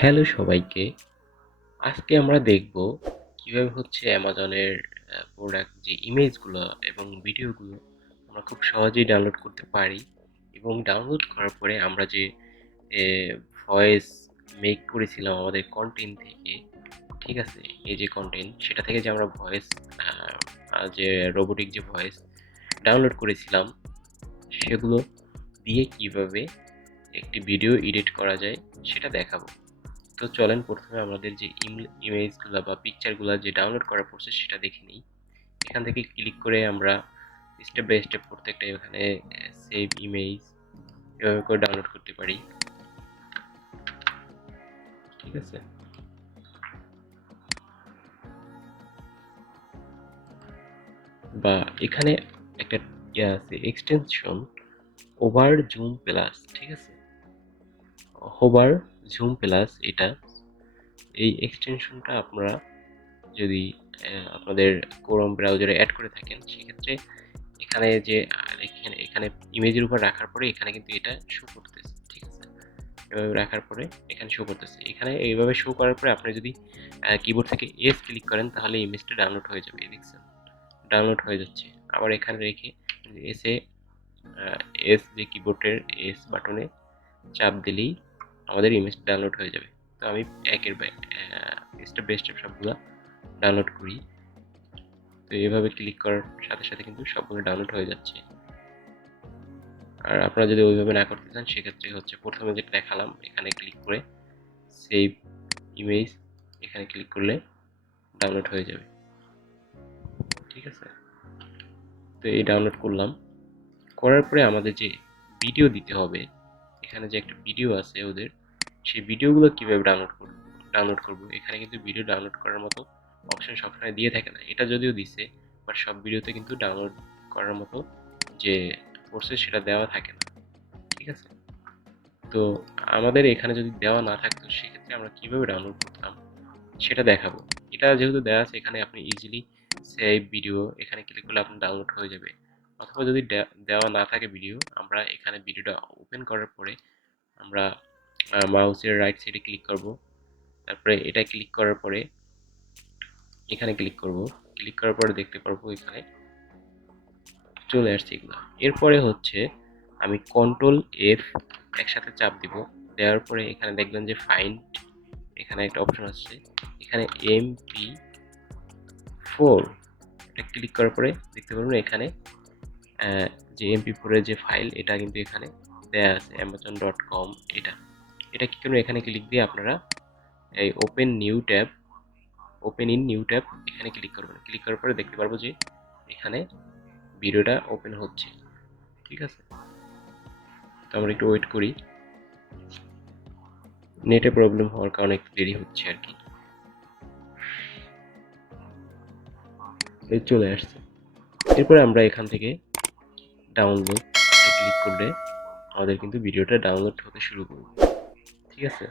Hello সবাইকে। আজকে আমরা দেখব কিভাবে অ্যামাজনের প্রোডাক্ট যে ইমেজগুলো এবং ভিডিওগুলো আমরা খুব সহজেই ডাউনলোড করতে পারি এবং ডাউনলোড করার পরে আমরা যে ভয়েস মেক করেছিলাম আমাদের কন্টেন্ট থেকে, ঠিক আছে? এই যে কন্টেন্ট সেটা থেকে যে আমরা ভয়েস যে রোবোটিক যে ভয়েস ডাউনলোড করেছিলাম সেগুলো দিয়ে কিভাবে একটি ভিডিও এডিট করা যায় সেটা দেখাবো। তো চলেন প্রথমে আমাদের যে ইমেজগুলো বা পিকচারগুলো যে ডাউনলোড করার প্রসেস সেটা দেখে নিই। এখান থেকে ক্লিক করে আমরা স্টেপ বাই স্টেপ প্রত্যেকটা এখানে সেভ ইমেজ এভাবে করে ডাউনলোড করতে পারি, ঠিক আছে? বা এখানে একটা আছে এক্সটেনশন ওভার জুম প্লাস, ঠিক আছে? ওভার জুম প্লাস এই এক্সটেনশনটা আপনারা যদি আপনাদের ক্রোম ব্রাউজারে অ্যাড করে থাকেন সেক্ষেত্রে এখানে যে এখানে ইমেজের উপর রাখার পরে এখানে কিন্তু এটা শো করতেছে, ঠিক আছে? এভাবে রাখার পরে এখানে শো করতেছে। এখানে এইভাবে শো করার পরে আপনি যদি কিবোর্ড থেকে এস ক্লিক করেন তাহলে ইমেজটা ডাউনলোড হয়ে যাবে। দেখছেন, ডাউনলোড হয়ে যাচ্ছে। আবার এখানে রেখে এসে এস যে কিবোর্ডের এস বাটনে চাপ দিলেই আমাদের ইমেজটা ডাউনলোড হয়ে যাবে। তো আমি একের স্টেপ বাই স্টেপ সবগুলো ডাউনলোড করি। তো এভাবে ক্লিক করার সাথে সাথে কিন্তু সবগুলো ডাউনলোড হয়ে যাচ্ছে। আর আপনারা যদি ওইভাবে না করতে চান সেক্ষেত্রে প্রথমে যেটা দেখালাম এখানে ক্লিক করে সেভ ইমেজ এখানে ক্লিক করলে ডাউনলোড হয়ে যাবে, ঠিক আছে? তো এই ডাউনলোড করলাম, করার পরে আমাদের যে ভিডিও দিতে হবে, এখানে যে একটা ভিডিও আছে ওদের, সেই ভিডিওগুলো কিভাবে ডাউনলোড করব। এখানে কিন্তু ভিডিও ডাউনলোড করার মতো অপশন সবসময় দিয়ে থাকে না। এটা যদিও দিছে, বাট সব ভিডিওতে কিন্তু ডাউনলোড করার মতো যে প্রসেস সেটা দেওয়া থাকে না, ঠিক আছে? তো আমাদের এখানে যদি দেওয়া না থাকতো সেক্ষেত্রে আমরা কিভাবে ডাউনলোড করতাম সেটা দেখাবো। এটা যেহেতু দেওয়া আছে এখানে আপনি ইজিলি সেভ ভিডিও এখানে ক্লিক করলে আপনার ডাউনলোড হয়ে যাবে। অথবা যদি দেওয়া না থাকে ভিডিও, আমরা এখানে ভিডিওটা ওপেন করার পরে আমরা মাউসের রাইট সাইডে ক্লিক করব, তারপরে এটা ক্লিক করার পরে এখানে ক্লিক করব। ক্লিক করার পরে দেখতে পারবো এখানে চলে আসছে এগুলো। এরপরে আমি কন্ট্রোল এফ একসাথে চাপ দিব। দেওয়ার পরে এখানে দেখবেন যে ফাইন্ড এখানে একটা অপশন আসছে, এখানে MP4 এটা ক্লিক করার পরে দেখতে পারবেন এখানে যে MP4 এর যে ফাইল এটা কিন্তু এখানে দেয়া আছে amazon.com। এটা কি করবেন, এখানে ক্লিক দিয়ে আপনারা এই ওপেন ইন নিউ ট্যাব এখানে ক্লিক করবেন। ক্লিক করার পরে দেখতে পারবো যে এখানে ভিডিওটা ওপেন হচ্ছে, ঠিক আছে? তো আমরা একটু ওয়েট করি, নেটে প্রবলেম হওয়ার কারণে একটু দেরি হচ্ছে আর কি। চলে আসছে। এরপরে আমরা এখান থেকে ডাউনলোড ক্লিক করলে আমাদের কিন্তু ভিডিওটা ডাউনলোড হতে শুরু করবে, ঠিক আছে?